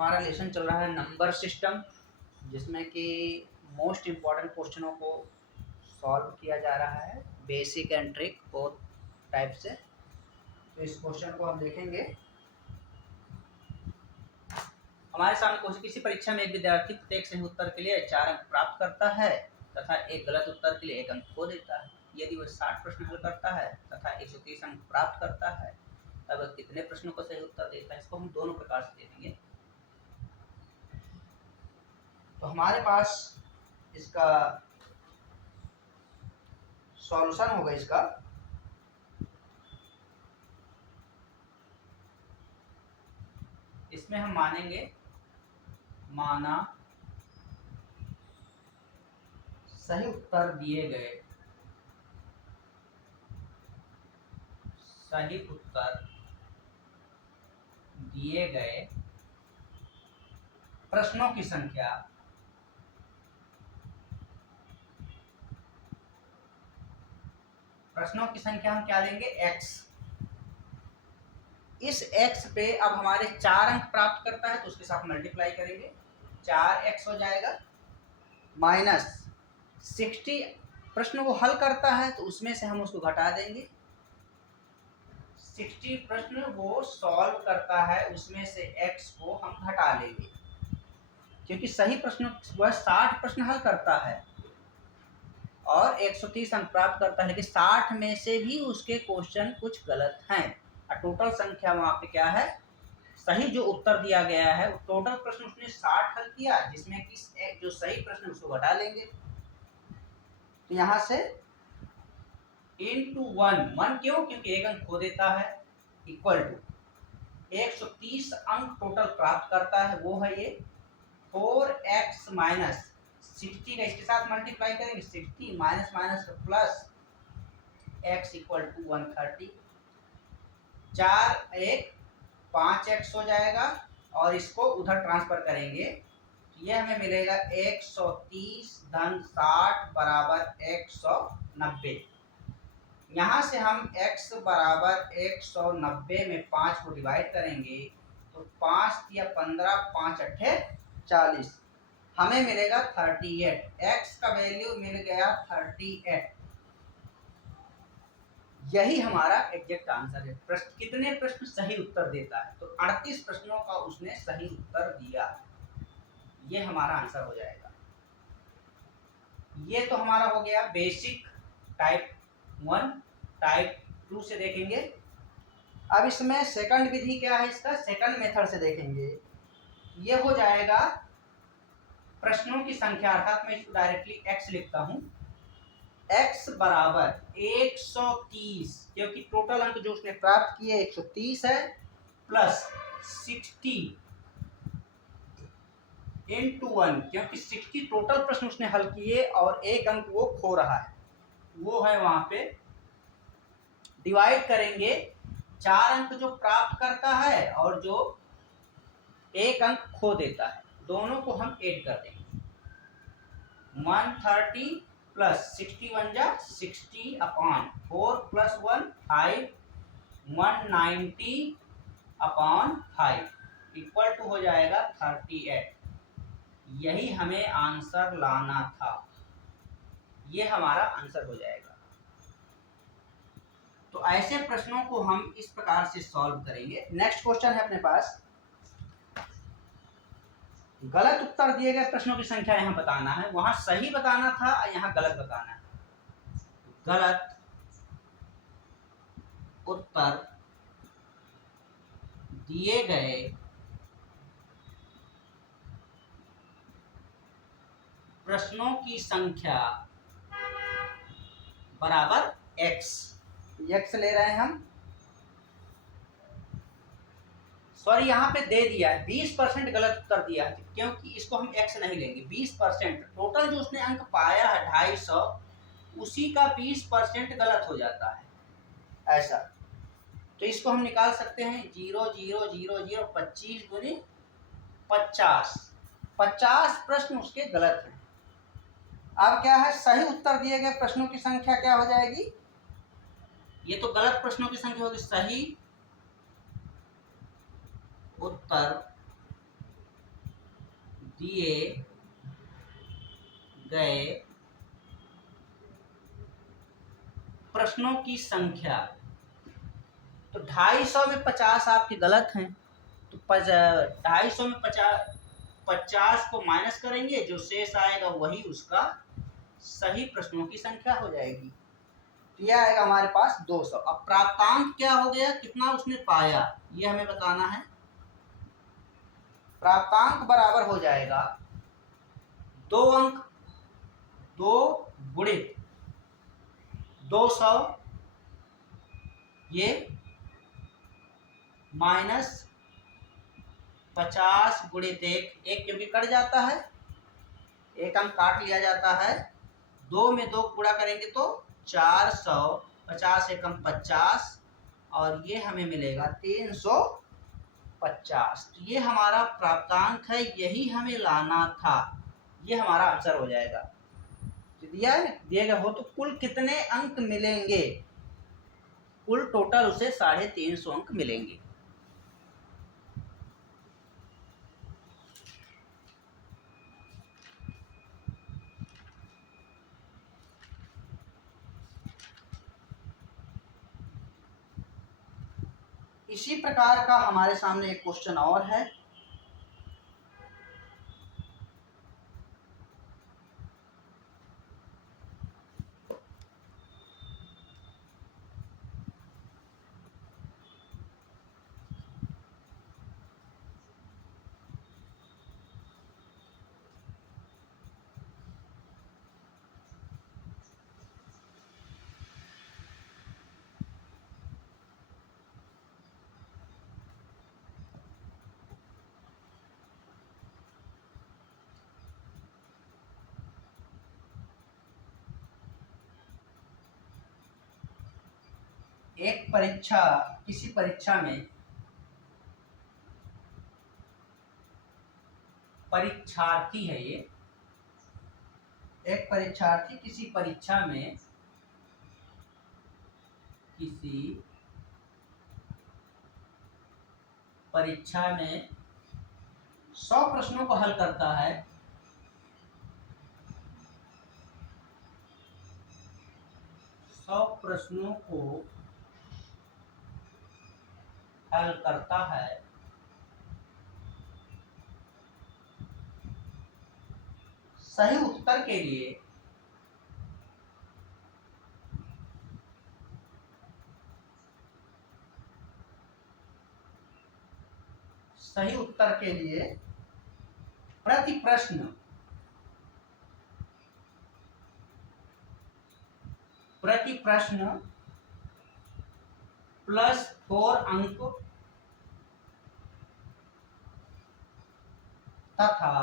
हमारा लेसन चल रहा है नंबर सिस्टम, जिसमें कि मोस्ट इम्पॉर्टेंट क्वेश्चनों को सॉल्व किया जा रहा है, basic and trick both type से। तो इस क्वेश्चन को हम देखेंगे। हमारे सामने किसी परीक्षा में एक विद्यार्थी प्रत्येक सही उत्तर के लिए 4 अंक प्राप्त करता है तथा एक गलत उत्तर के लिए 1 अंक खो देता है। यदि वह 60 प्रश्न हल करता है तथा 130 अंक प्राप्त करता है तब वह कितने प्रश्नों को सही उत्तर देता है। इसको हम दोनों प्रकार से देखेंगे। तो हमारे पास इसका सॉल्यूशन होगा इसका। इसमें हम माना सही उत्तर दिए गए प्रश्नों की संख्या हम क्या लेंगे, x। इस x पे अब हमारे 4 अंक प्राप्त करता है तो उसके साथ मल्टीप्लाई करेंगे, 4x हो जाएगा, माइनस 60 प्रश्न को हल करता है तो उसमें से हम उसको घटा देंगे। 60 प्रश्न वो सॉल्व करता है उसमें से x को हम घटा लेंगे, क्योंकि सही प्रश्न वह 60 प्रश्न हल करता है और 130 अंक प्राप्त करता है, लेकिन 60 में से भी उसके क्वेश्चन कुछ गलत हैं और टोटल संख्या वहाँ पे क्या है, सही जो उत्तर दिया गया है टोटल प्रश्न उसने 60 हल किया, जिसमें कि जो सही प्रश्न उसको घटा लेंगे। तो यहाँ से into 1 क्यों, क्योंकि 1 अंक खो देता है, इक्वल टू 130 अंक टोटल प्राप्त करता है, वो है ये 4x माइनस 60 का इसके साथ मल्टीप्लाई करेंगे, 60 minus minus plus x equal to 130, 4 1 5x हो जाएगा और इसको उधर ट्रांसफर करेंगे तो ये हमें मिलेगा 130 धन 60 बराबर 190। यहाँ से हम x बराबर 190 में 5 को डिवाइड करेंगे तो 5 या 15 5 अट्ठे 40, हमें मिलेगा 38। x का वैल्यू मिल गया 38। यही हमारा एग्जैक्ट आंसर है। कितने प्रश्न सही उत्तर देता है, तो 38 प्रश्नों का उसने सही उत्तर दिया, ये हमारा आंसर हो जाएगा। ये तो हमारा हो गया बेसिक टाइप 1। टाइप 2 से देखेंगे। अब इसमें सेकंड विधि क्या है, इसका सेकंड मेथड से देखेंगे। ये हो जाएगा प्रश्नों की संख्या, अर्थात मैं इसको डायरेक्टली x लिखता हूं, x बराबर 130, क्योंकि टोटल अंक जो उसने प्राप्त किए 130 है, प्लस 60 into 1, क्योंकि 60 टोटल प्रश्न उसने हल किए और 1 अंक वो खो रहा है, वो है वहां पे, डिवाइड करेंगे 4 अंक जो प्राप्त करता है और जो 1 अंक खो देता है, दोनों को हम ऐड कर देंगे। 130 प्लस 61 जा 60 upon 4 plus 1 5, 190 upon 5 equal to हो जाएगा 38। यही हमें आंसर लाना था, ये हमारा आंसर हो जाएगा। तो ऐसे प्रश्नों को हम इस प्रकार से सॉल्व करेंगे। नेक्स्ट क्वेश्चन है अपने पास, गलत उत्तर दिए गए प्रश्नों की संख्या यहाँ बताना है, वहां सही बताना था और यहाँ गलत बताना है। गलत उत्तर दिए गए प्रश्नों की संख्या बराबर x ले रहे हैं हम, सॉरी यहाँ पे दे दिया है 20% गलत उत्तर दिया है, क्योंकि इसको हम x नहीं लेंगे। 20% टोटल जो उसने अंक पाया है 250, उसी का 20% गलत हो जाता है, ऐसा। तो इसको हम निकाल सकते हैं 0 0 0 0 25 गुनी 50, 50 प्रश्न उसके गलत हैं। अब क्या है, सही उत्तर दिए गए प्रश्नों की संख्या क्या हो जाएगी, ये तो गलत प्रश्नों की संख्या होगी, सही उत्तर दिए गए प्रश्नों की संख्या। तो 250 में 50 आपके गलत हैं, तो 250 में 50 को माइनस करेंगे, जो शेष आएगा वही उसका सही प्रश्नों की संख्या हो जाएगी। तो यह आएगा हमारे पास 200। अब प्राप्तांक क्या हो गया, कितना उसने पाया, ये हमें बताना है। प्राप्तांक बराबर हो जाएगा 2 अंक 2 गुणित 200 ये माइनस 50 गुणित 1 क्योंकि कट जाता है, एक अंक काट लिया जाता है। 2 में 2 गुणा करेंगे तो 400, 50 एकम 50 और ये हमें मिलेगा 350। तो ये हमारा प्राप्तांक है, यही हमें लाना था, ये हमारा आंसर हो जाएगा। तो दिया है, दिए गए हो तो कुल कितने अंक मिलेंगे, कुल टोटल उसे 350 अंक मिलेंगे। इसी प्रकार का हमारे सामने एक क्वेश्चन और है। एक परीक्षा, किसी परीक्षा में परीक्षार्थी है, ये एक परीक्षार्थी किसी परीक्षा में किसी परीक्षा में 100 प्रश्नों को हल करता है। 100 प्रश्नों को हल करता है, सही उत्तर के लिए सही उत्तर के लिए प्रति प्रश्न +4 अंक तथा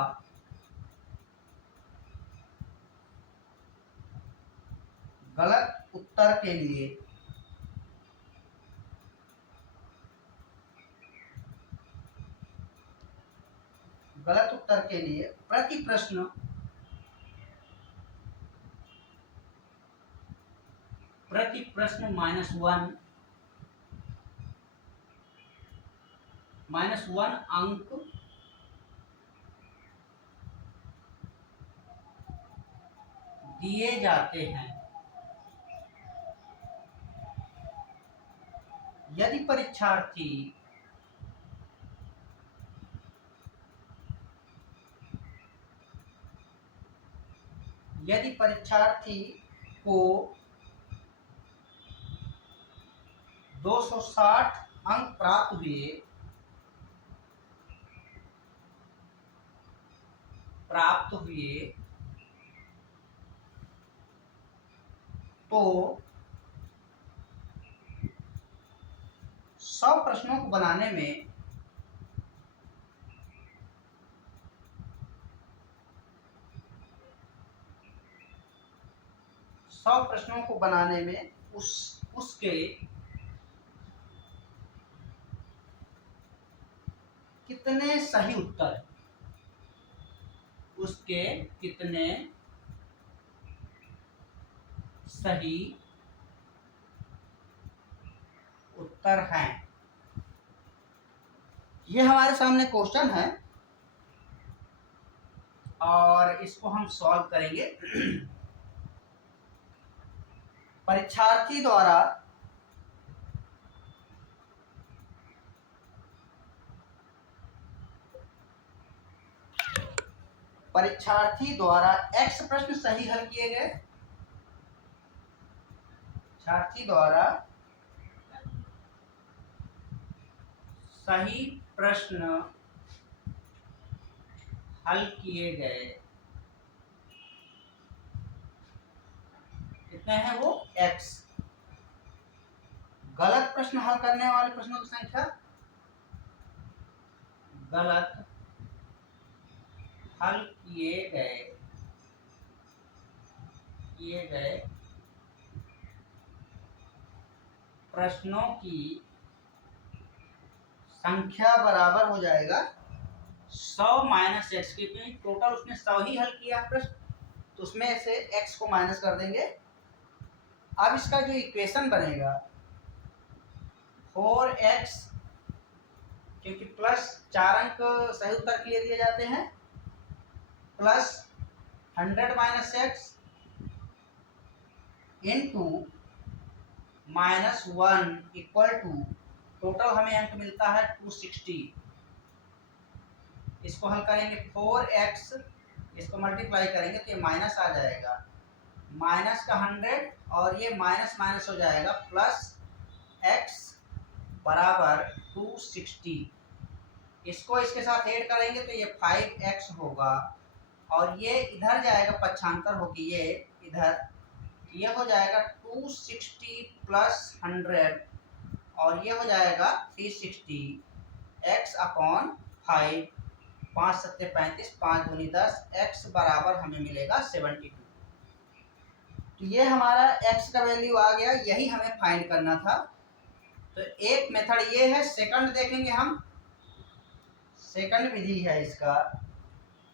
गलत उत्तर के लिए प्रति प्रश्न -1 अंक दिए जाते हैं। यदि परीक्षार्थी को 260 अंक प्राप्त हुए तो 100 प्रश्नों को बनाने में उसके कितने सही उत्तर, उसके कितने सही उत्तर हैं। ये हमारे सामने क्वेश्चन है। और इसको हम सॉल्व करेंगे। परीक्षार्थी द्वारा x प्रश्न सही हल किए गए। परीक्षार्थी द्वारा सही प्रश्न हल किए गए कितने हैं वो x। गलत प्रश्न हल करने वाले प्रश्नों की संख्या, गलत हल किए गए प्रश्नों की संख्या बराबर हो जाएगा 100 माइनस एक्स की। टोटल उसने 100 ही हल किया प्रश्न, तो उसमें से x को माइनस कर देंगे। अब इसका जो इक्वेशन बनेगा 4x, क्योंकि प्लस 4 अंक सही उत्तर के लिए दिए जाते हैं, plus 100 minus x into -1 equal to, total हमें अंक मिलता है 260। इसको हल करेंगे 4x, इसको मल्टीप्लाई करेंगे तो ये माइनस आ जाएगा, माइनस का 100 और ये माइनस माइनस हो जाएगा, प्लस x बराबर 260। इसको इसके साथ ऐड करेंगे तो ये 5x होगा, और ये इधर जाएगा, पक्षांतर होगी ये इधर, ये हो जाएगा 260 प्लस 100 और ये हो जाएगा 360 x अपॉन 5, 5 सत्ते 35, 5 दूनी 10, x बराबर हमें मिलेगा 72। तो ये हमारा x का वैल्यू आ गया, यही हमें फाइंड करना था। तो एक मेथड ये है, सेकंड देखेंगे हम। सेकंड विधि है इसका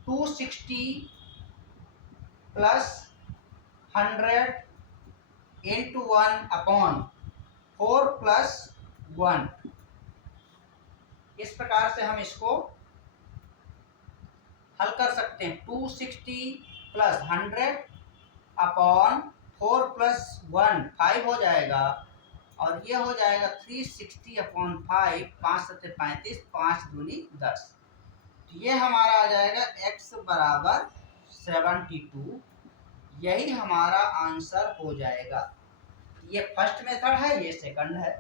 260 प्लस 100 इंटू 1 अपॉन 4 प्लस 1। इस प्रकार से हम इसको हल कर सकते हैं। 260 प्लस 100 अपॉन 4 प्लस 1 5 हो जाएगा, और ये हो जाएगा 360 अपॉन 5, 5 सत्ते 35, 5 दूनी 10। तो ये हमारा आ जाएगा x बराबर 72। यही हमारा आंसर हो जाएगा। ये फर्स्ट मेथड है, ये सेकंड है।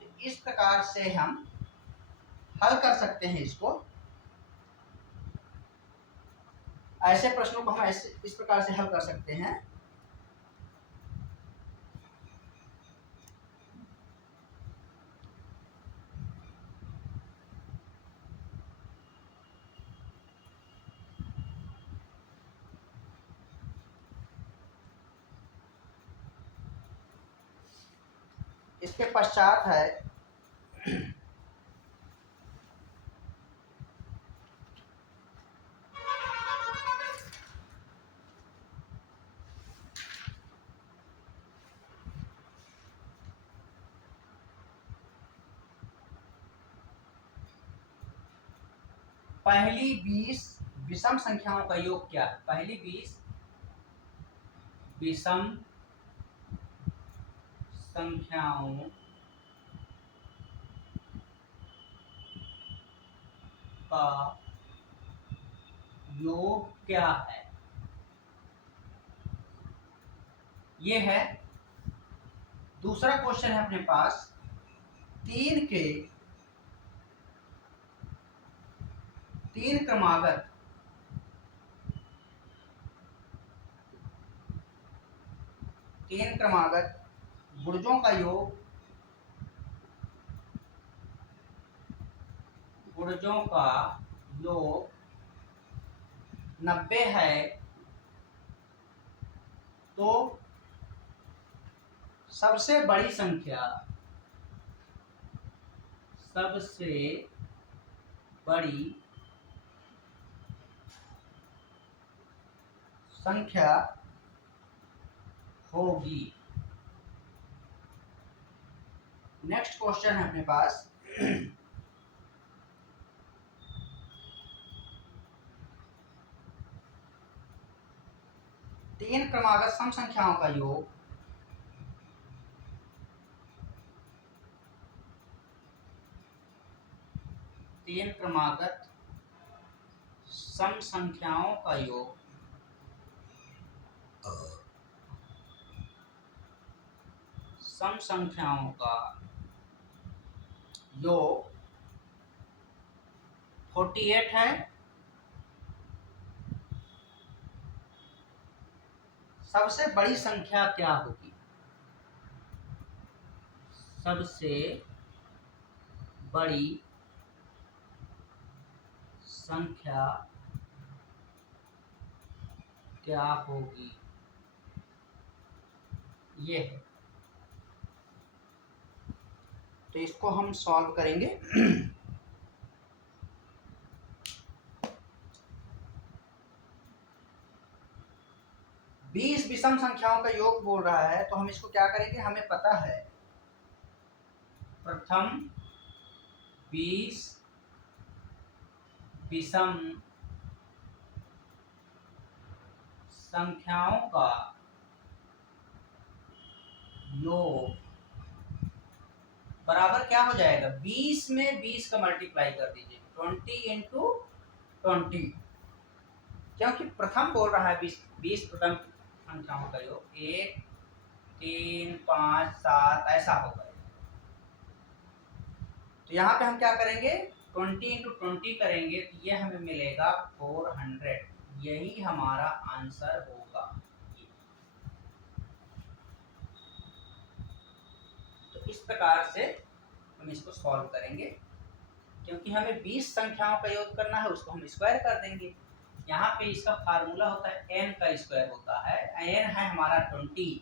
तो इस प्रकार से हम हल कर सकते हैं इसको। ऐसे प्रश्नों को हम ऐसे इस प्रकार से हल कर सकते हैं। इसके पश्चात है पहली 20 विषम संख्याओं का योग क्या है। पहली 20 विषम संख्याओं का योग क्या है, ये है। दूसरा क्वेश्चन है अपने पास, 3 क्रमागत गुणजों का योग, गुणजों का योग 90 है, तो सबसे बड़ी संख्या होगी। नेक्स्ट क्वेश्चन है अपने पास, तीन क्रमागत सम संख्याओं का योग तीन क्रमागत सम संख्याओं का योग सम संख्याओं का योग 48 है। सबसे बड़ी संख्या क्या होगी? सबसे बड़ी संख्या क्या होगी? ये है। तो इसको हम सॉल्व करेंगे। 20 विषम संख्याओं का योग बोल रहा है, तो हम इसको क्या करेंगे? हमें पता है प्रथम 20 विषम संख्याओं का योग बराबर क्या हो जाएगा? 20 में 20 का मल्टीप्लाई कर दीजिए, 20 इंटू 20, क्योंकि प्रथम बोल रहा है 20 प्रथम संख्याओं का योग 1 3 5 7 ऐसा होगा। तो यहाँ पे हम क्या करेंगे? 20 इंटू 20 करेंगे तो ये हमें मिलेगा 400। यही हमारा आंसर होगा। तो इस प्रकार से हम इसको सॉल्व करेंगे। क्योंकि हमें 20 संख्याओं का योग करना है, उसको हम स्क्वायर कर देंगे। यहाँ पे इसका फार्मूला होता है n का स्क्वायर होता है। n है हमारा 20,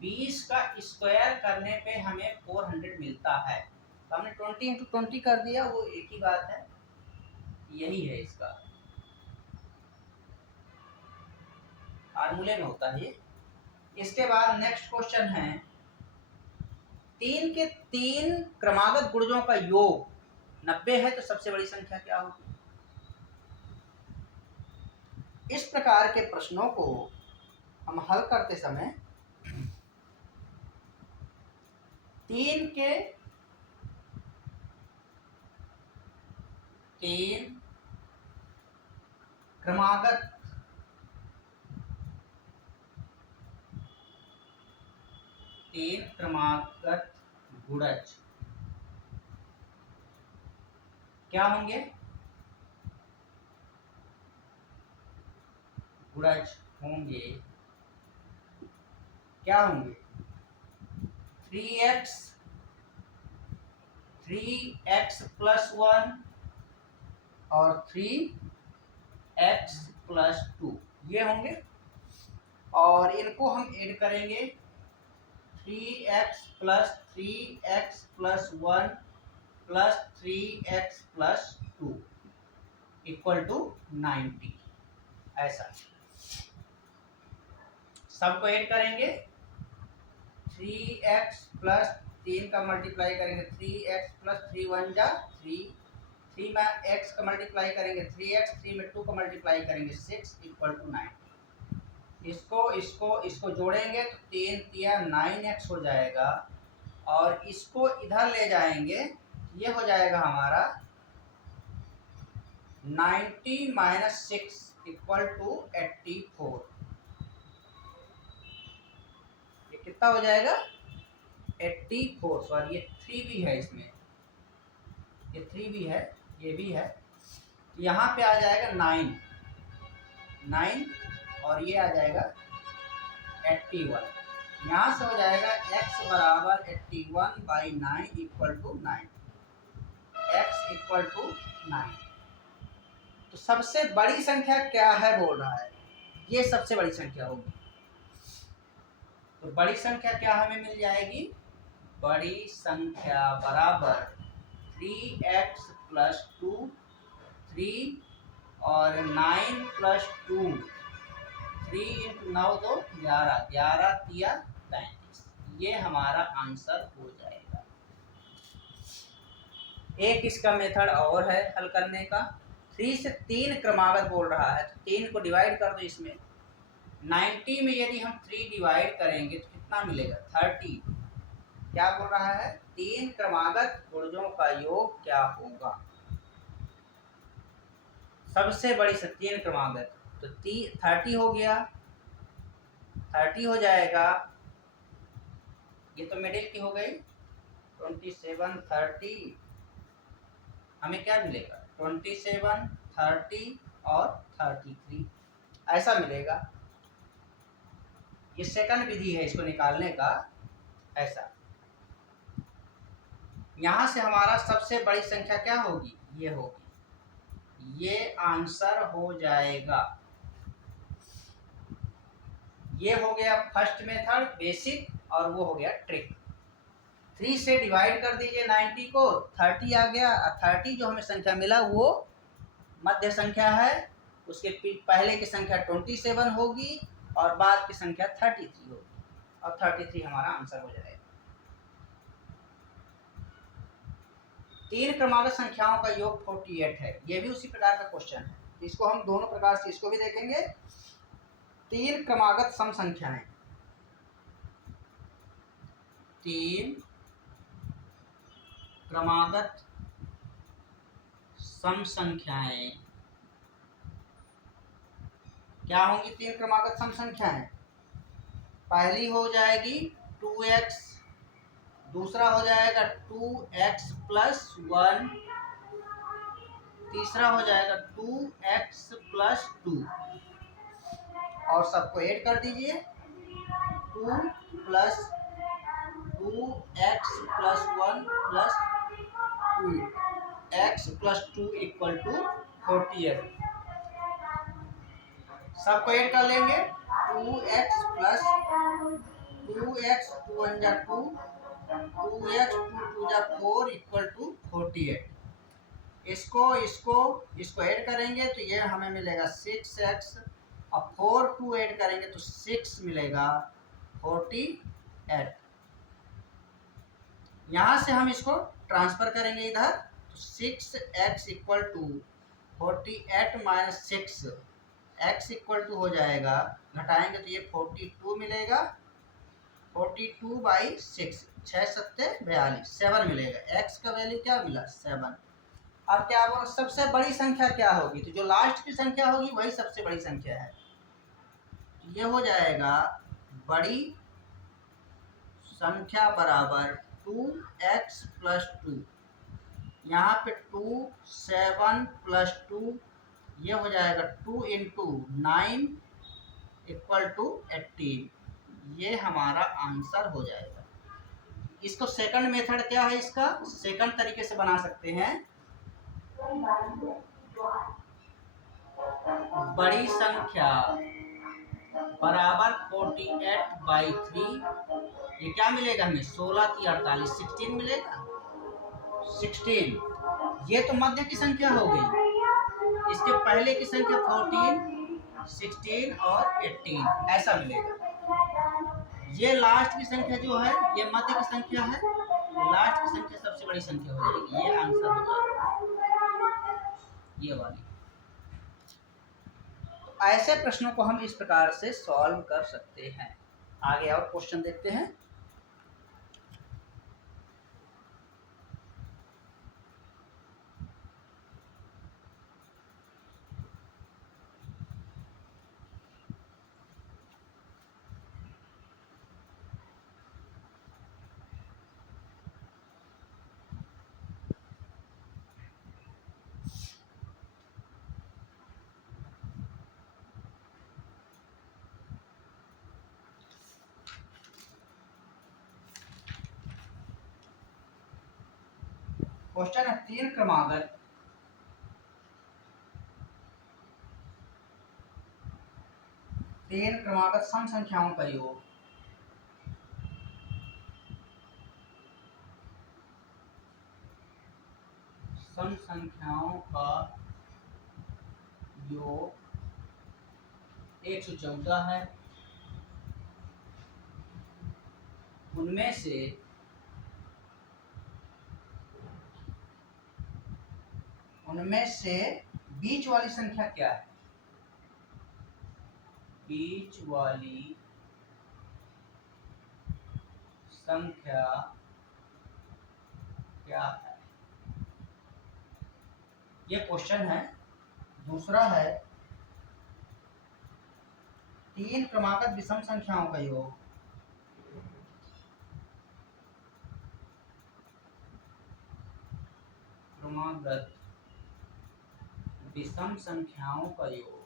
20 का स्क्वायर करने पे हमें 400 मिलता है। तो हमने 20 इंटू 20 कर दिया, वो एक ही बात है, यही है इसका फार्मूले में होता है ये। इसके बाद नेक्स्ट क्वेश्चन है, 3 के 3 क्रमागत गुणजों का योग 90 है, तो सबसे बड़ी संख्या क्या होगी? इस प्रकार के प्रश्नों को हम हल करते समय 3 के 3 क्रमागत गुणज क्या होंगे? गुणज होंगे क्या होंगे? 3x प्लस 1 और 3x प्लस 2 ये होंगे। और इनको हम ऐड करेंगे, 3x plus 3x plus 1 plus 3x plus 2 equal to 90। ऐसा सबको ऐड करेंगे, 3x प्लस 3 का मल्टीप्लाई करेंगे, 3x प्लस 3 1 जा 3, 3 में x का मल्टीप्लाई करेंगे 3x, 3 में 2 का मल्टीप्लाई करेंगे 6 इक्वल टू 9। इसको जोड़ेंगे तो 3 तिया 9x हो जाएगा, और इसको इधर ले जाएंगे, ये हो जाएगा हमारा 90 माइनस 6 इक्वल टू 84। ये कितना हो जाएगा? 84। सॉरी, ये 3 भी है इसमें, ये 3 भी है, ये भी है। यहाँ पे आ जाएगा 9 और ये आ जाएगा 81। यहाँ से हो जाएगा x बराबर 81/9 equal to 9, x equal to 9। तो सबसे बड़ी संख्या क्या है बोल रहा है? ये सबसे बड़ी संख्या होगी। तो बड़ी संख्या क्या हमें मिल जाएगी? बड़ी संख्या बराबर 3x प्लस 2 3 और 9 प्लस 2 3 इंटू 9 2 11, 11 तिया 35। ये हमारा आंसर हो जाएगा। एक इसका मेथड और है हल करने का। 3 से 3 क्रमागत बोल रहा है, तो 3 को डिवाइड कर दो इसमें, 90 में यदि हम 3 डिवाइड करेंगे तो कितना मिलेगा 30। क्या बोल रहा है, 3 क्रमागत गुणजों का योग क्या होगा। सबसे बड़ी 3 क्रमागत तो 30 हो गया, 30 हो जाएगा, ये तो मिडिल की हो गई 27 30, हमें क्या मिलेगा 27 30 और 33 ऐसा मिलेगा। ये सेकंड विधि है इसको निकालने का। ऐसा यहाँ से हमारा सबसे बड़ी संख्या क्या होगी, ये होगी, ये आंसर हो जाएगा। ये हो गया फर्स्ट मेथड बेसिक और वो हो गया ट्रिक। 3 से डिवाइड कर दीजिए 90 को, 30 आ गया। 30 जो हमें संख्या मिला वो मध्य संख्या है, उसके पहले की संख्या 27 होगी और बाद की संख्या 33 होगी और 33 हमारा आंसर हो जाएगा। 3 क्रमागत संख्याओं का योग 48 है। ये भी उसी प्रकार का क्वेश्चन है, इसको हम दोनों प्रकार से इसको भी देखेंगे। 3 क्रमागत सम संख्याएं, 3 क्रमागत सम संख्याएं क्या होंगी। 3 क्रमागत सम संख्याएं, पहली हो जाएगी 2x, दूसरा हो जाएगा 2x प्लस 1, तीसरा हो जाएगा 2x प्लस 2 और सबको ऐड कर दीजिए 2 plus 2x plus 1 plus 2x plus 2 equal to 48। सबको ऐड कर लेंगे 2x प्लस 2x 2 1 जा 2, 2x 2 2 जा 4 इक्वल टू 48। इसको ऐड करेंगे तो ये हमें मिलेगा 6x और 4 2 ऐड करेंगे तो 6 मिलेगा 48। यहाँ से हम इसको ट्रांसफर करेंगे इधर तो 6x equal to 48 minus 6, x equal to हो जाएगा, घटाएंगे तो ये 42 मिलेगा, 42 बाई 6, 6 सत्ते 42, 7 मिलेगा। x का वैल्यू क्या मिला 7। अब क्या बोला सबसे बड़ी संख्या क्या होगी, तो जो लास्ट की संख्या होगी वही सबसे बड़ी संख्या है। तो ये हो जाएगा बड़ी संख्या बराबर 2x प्लस 2, यहाँ पे 2 7 प्लस 2, ये हो जाएगा 2 इंटू 9 इक्वल टू 18, ये हमारा आंसर हो जाएगा। इसको सेकंड मेथड क्या है, इसका सेकंड तरीके से बना सकते हैं। बड़ी संख्या बराबर 48 बाई 3, ये क्या मिलेगा हमें 16 की 48, 16 मिलेगा 16। ये तो मध्य की संख्या हो गई, इसके पहले की संख्या 14 16 और 18 ऐसा मिलेगा। ये लास्ट की संख्या जो है ये मध्य की संख्या है, लास्ट की संख्या सबसे बड़ी संख्या हो जाएगी, ये आंसर हो जाएगा ये वाली। तो ऐसे प्रश्नों को हम इस प्रकार से सॉल्व कर सकते हैं। आगे और क्वेश्चन देखते हैं। क्वेश्चन है 3 क्रमागत सम संख्याओं का योग, सम संख्याओं का योग 114 है। उनमें से बीच वाली संख्या क्या है, बीच वाली संख्या क्या है, ये क्वेश्चन है। दूसरा है 3 क्रमागत विषम संख्याओं का योग। क्रमागत विषम संख्याओं का योग।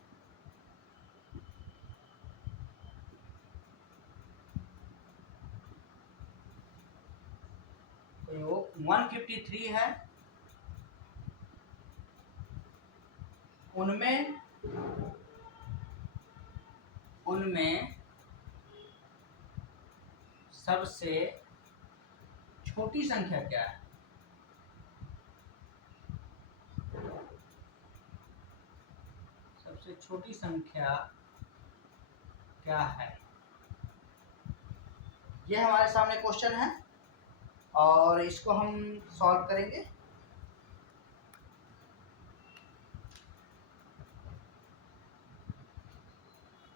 योग 153 है। उनमें सबसे छोटी संख्या क्या है? सबसे छोटी संख्या क्या है, ये हमारे सामने क्वेश्चन है और इसको हम सॉल्व करेंगे।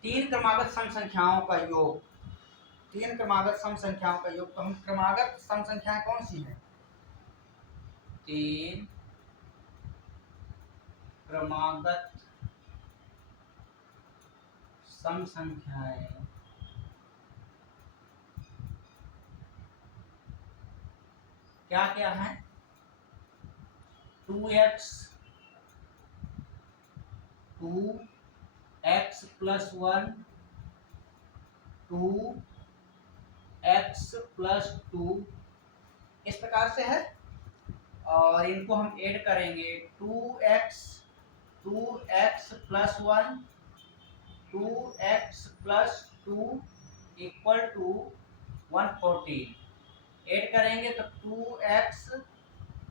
तीन क्रमागत सम संख्याओं का योग। 3 क्रमागत सम संख्याओं का योग। तो हम क्रमागत सम संख्याएं कौन सी हैं? 3 क्रमागत सम संख्याएं क्या क्या है? 2x 2x + 1 2x + 2 इस प्रकार से है। और इनको हम ऐड करेंगे 2x + 1 2x + 2 = 114। ऐड करेंगे तो 2x +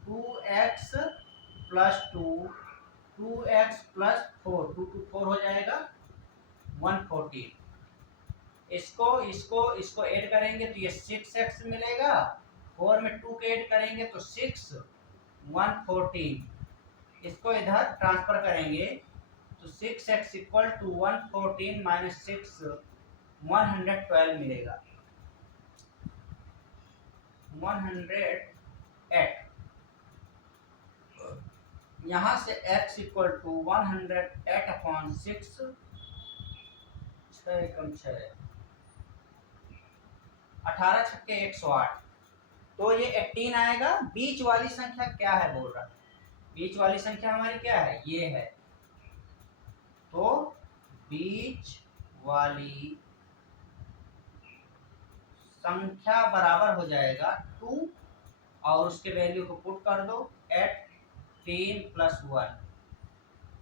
2 2x + 4 2 2 4 हो जाएगा 114। इसको ऐड करेंगे तो ये 6x मिलेगा। 4 में 2 के ऐड करेंगे तो 6 114। इसको इधर ट्रांसफर करेंगे तो 6x = 114 - 6 112 मिलेगा। 108। यहाँ से x = 108/6 18 छक्के 108। तो ये 18 आएगा। बीच वाली संख्या क्या है बोल रहा है? बीच वाली संख्या हमारी क्या है? ये है। तो बीच वाली संख्या बराबर हो जाएगा 2 और उसके वैल्यू को पुट कर दो 18 + 1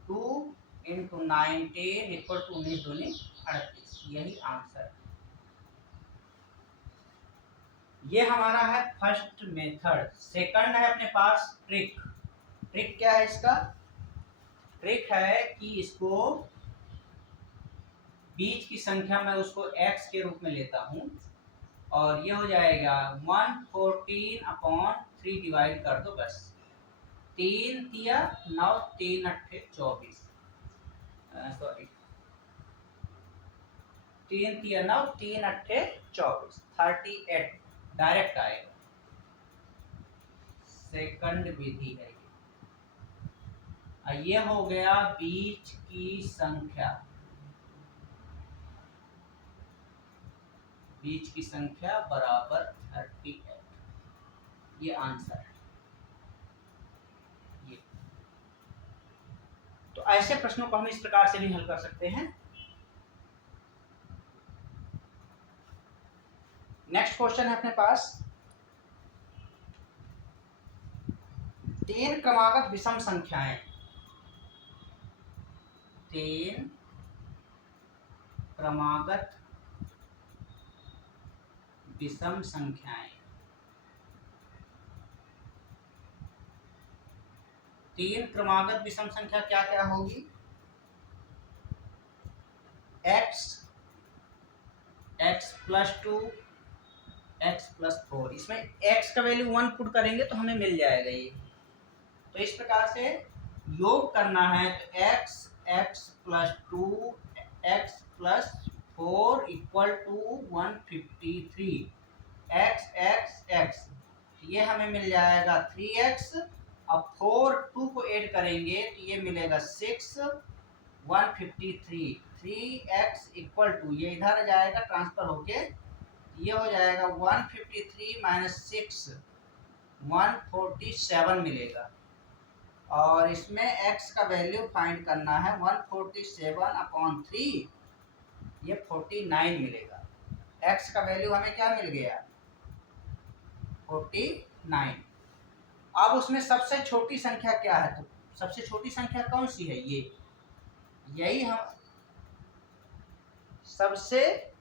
2 × 19 = 19 दूनी 38। यही आंसर है। ये हमारा है फर्स्ट मेथड। सेकंड है अपने पास ट्रिक। ट्रिक क्या है इसका? ट्रिक है कि इसको बीच की संख्या में उसको x के रूप में लेता हूँ और ये हो जाएगा 114/3 डिवाइड कर दो बस। 3 तिया 9 3 8 24 सॉरी 3 तिया 9 3 8 24 38 डायरेक्ट आएगा। सेकंड विधि है ये हो गया बीच की संख्या। बीच की संख्या बराबर 38। ये आंसर है। ये तो ऐसे प्रश्नों को हम इस प्रकार से भी हल कर सकते हैं। नेक्स्ट क्वेश्चन है अपने पास 3 क्रमागत विषम संख्याएं। 3 क्रमागत विषम संख्याएं। 3 क्रमागत विषम संख्या क्या क्या होगी? x + 2 x + 4। इसमें x का वैल्यू 1 पुट करेंगे तो हमें मिल जाएगा ये। तो इस प्रकार से योग करना है तो x + 2 x plus 4 equal to 153। X x x, ये हमें मिल जाएगा 3x। अब 4 2 को ऐड करेंगे तो ये मिलेगा 6 153। 3x इक्वल टू, ये इधर जाएगा ट्रांसफर होके, ये हो जाएगा 153 माइनस 6 147 मिलेगा। और इसमें x का वैल्यू फाइंड करना है, 147/3 ये 49 मिलेगा। x का वैल्यू हमें क्या मिल गया, 49। अब उसमें सबसे छोटी संख्या क्या है, तो सबसे छोटी संख्या कौन सी है, ये यही हम, सबसे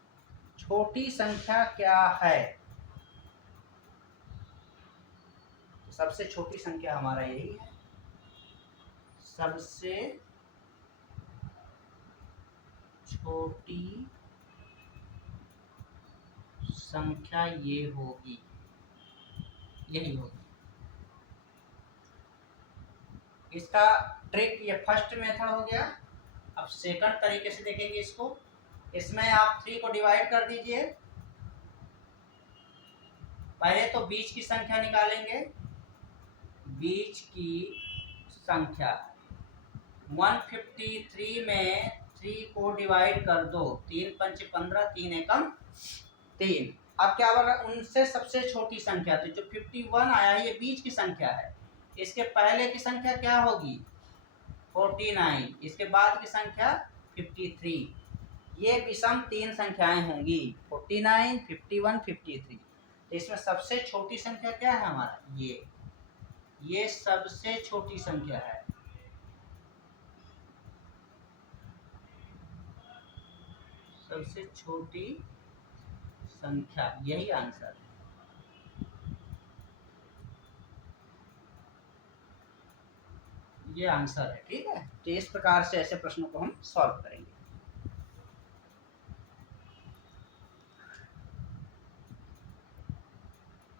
छोटी संख्या क्या है, सबसे छोटी संख्या हमारा यही है। सबसे छोटी संख्या ये होगी, यही होगी। इसका ट्रिक, ये फर्स्ट मेथड हो गया। अब सेकंड तरीके से देखेंगे इसको। इसमें आप 3 को डिवाइड कर दीजिए। पहले तो बीच की संख्या निकालेंगे, बीच की संख्या 153 में 3 को डिवाइड कर दो, 3 पंच 15, 3 एकम 3। अब क्या होगा, उनसे सबसे छोटी संख्या, तो जो 51 आया है ये बीच की संख्या है। इसके पहले की संख्या क्या होगी, 49, इसके बाद की संख्या 53। ये विषम 3 संख्याएं होंगी, 49 51 53। तो इसमें सबसे छोटी संख्या क्या है हमारा, ये सबसे छोटी संख्या है। सबसे छोटी संख्या, यही आंसर है। ये आंसर है, ठीक है। तो इस प्रकार से ऐसे प्रश्नों को हम सॉल्व करेंगे।